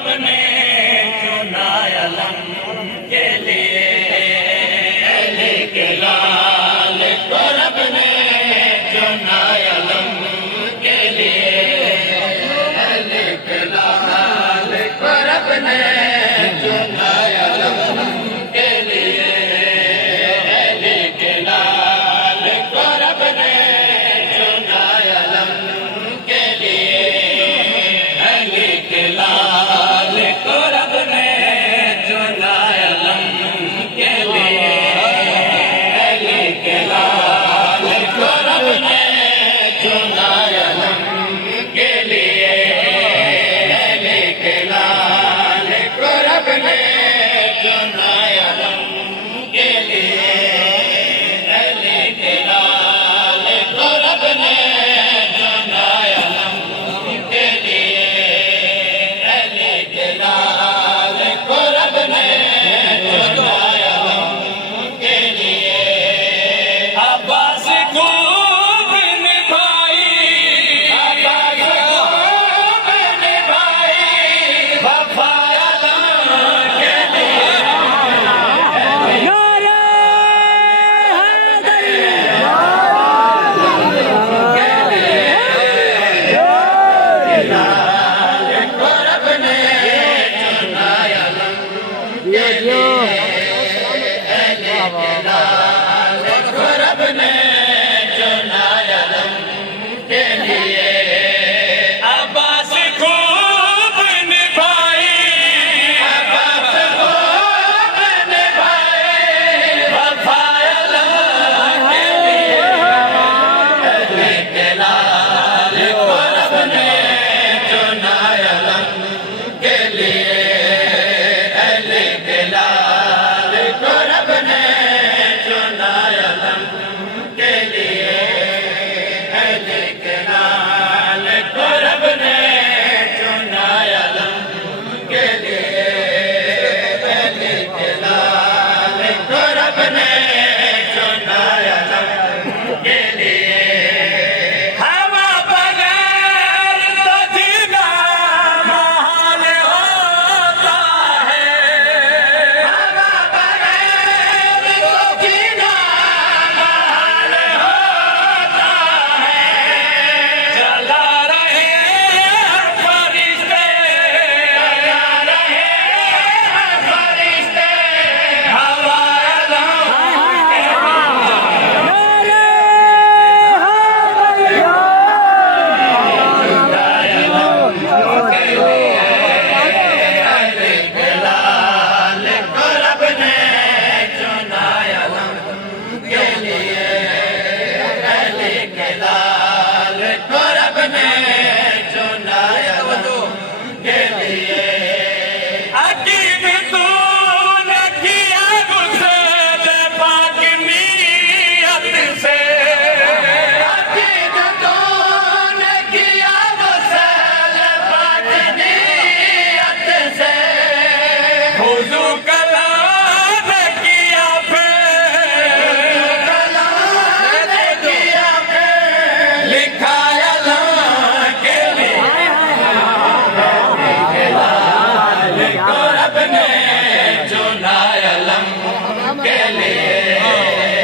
रब ने चुना अलम के लिए, अली के लाल को रब ने चुना अलम के लिए, अली के लाल को रब ने चुना अलम के लिए, अली के लाल को रब ने चुना अलम के लिए, अली के लाल को रब ने चुना अलम के लिए, अली के लाल को रब ने चुना अलम के लिए, अली के लाल को रब ने चुना अलम के लिए, अली के लाल को रब ने चुना अलम के लिए, अली के लाल को रब ने चुना अलम के लिए। अब्बास खूब निभाई, अब्बास खूब निभाई वफा अलम के लिए, लाल को रब ने चुना अलम के लिए, अली के लाल को रब ने चुना अलम के लिए। अब्बास खूब निभाई, अब्बास खूब निभाई वफा अलम के लिए, अली के लाल को रब ने चुना अलम के लिए, अली के लाल को रब ने चुना अलम के लिए, अली के लाल को रब ने चुना अलम के लिए, अली के लाल को रब ने चुना अलम के लिए। हवा बगैर तो जीना महाल होता है, हवा बगैर तो जीना महाल होता है। जला रहे फरिश्ते, जला रहे फरिश्ते हवा अलम के अली के लाल को रब ने चुना अलम के लिए, अली के लाल को रब ने चुना अलम के लिए। अकीद तूने किया गुस्ल पाक नीयत से, अकीद तूने किया गुस्ल पाक नीयत से, हुजू कलाम किया फिर, कलाम किया फिर लिखा अलम के लिए, अली के लाल को रब ने चुना अलम के लिए,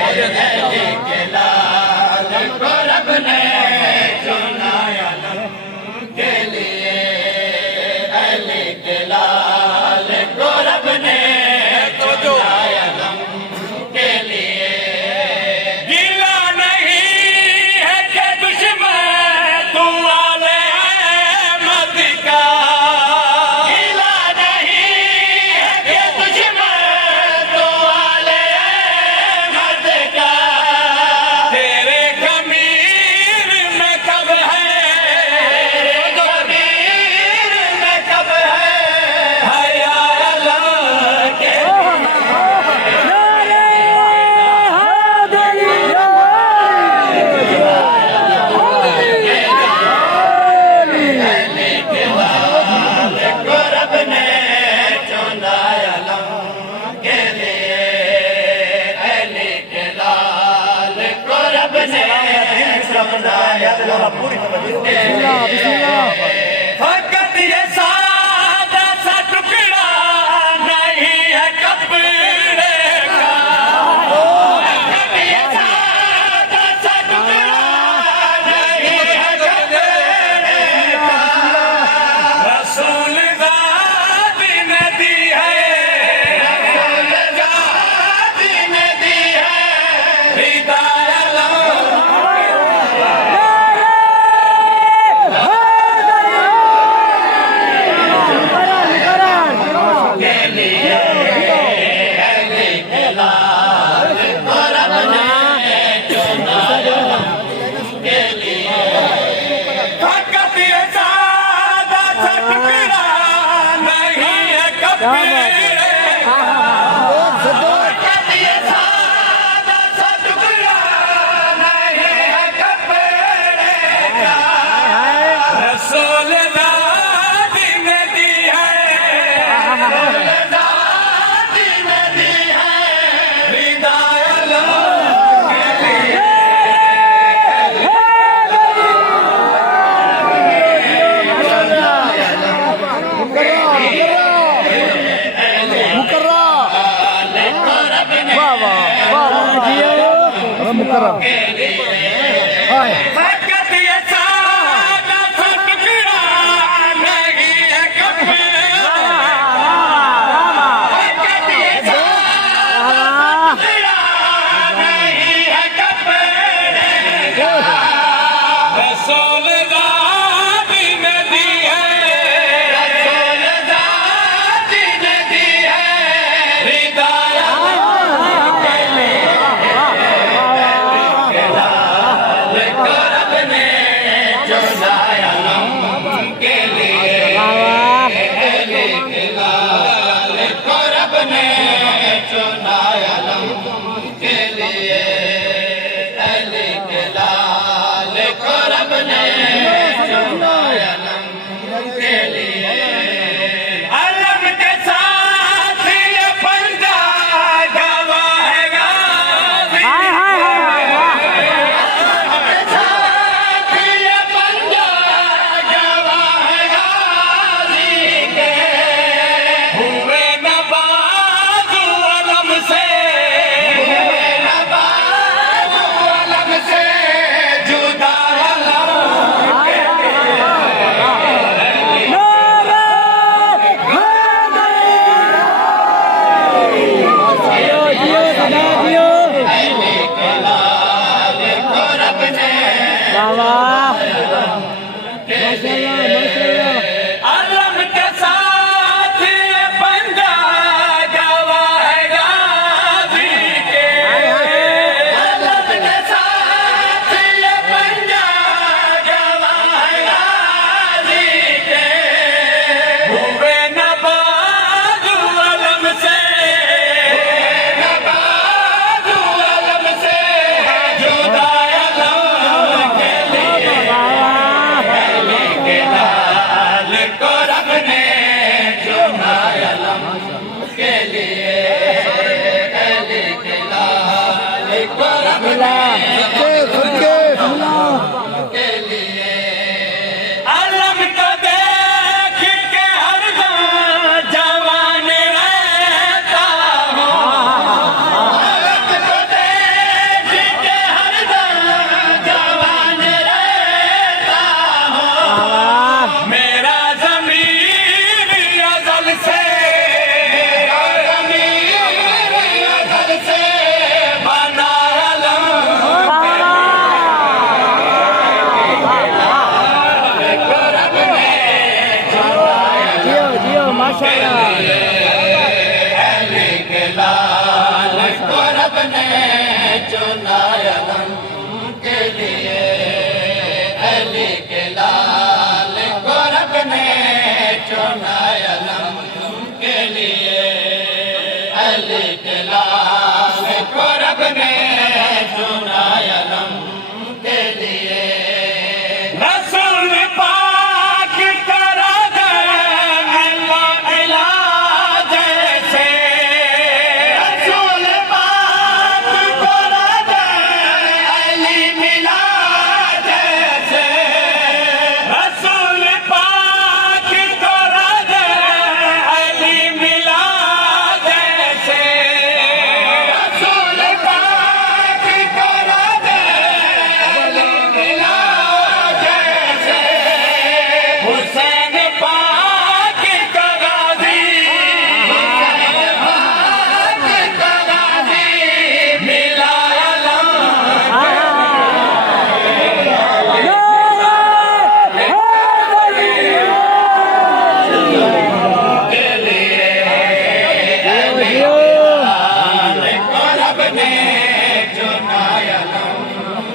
अली के लाल को रब ने चुना अलम के लिए, अली के लाल को रब ने चुना अलम के लिए। गिला नहीं है कि दुश्मन तू आले अहमद का, गिला नहीं है कि दुश्मन तू आले अहमद का। तेरे ज़मीर में कब है, तेरे ज़मीर में कब है हया अलम के अली के लाल को रब ने चुना अलम के लिए, अली के लाल को रब ने चुना अलम के लिए। फकत ये सादा सा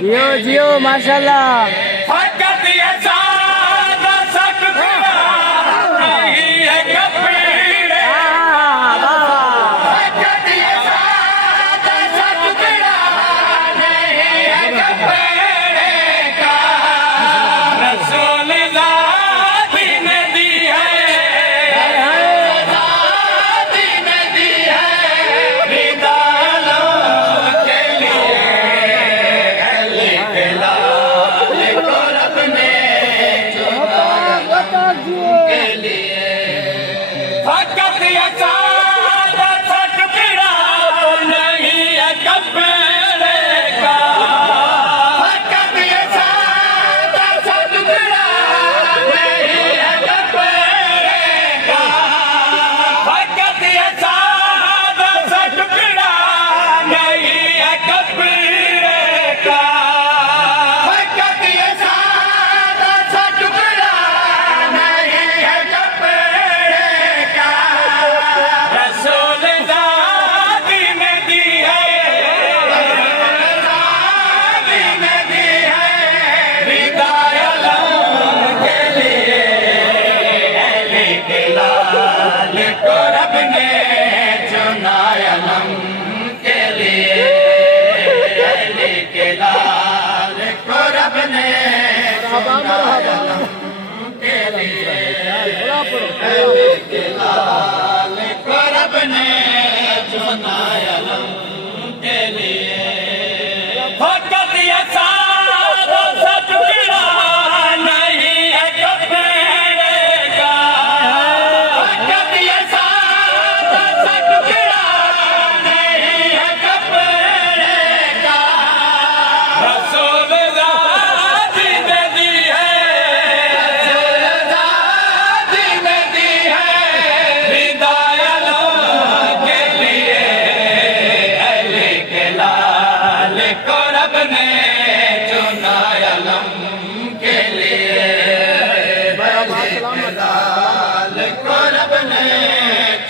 जियो जियो माशाल्लाह। फकत ये सादा सकता नहीं है कपड़े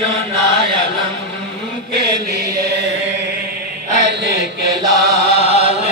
चुनाया लम के लिए अली के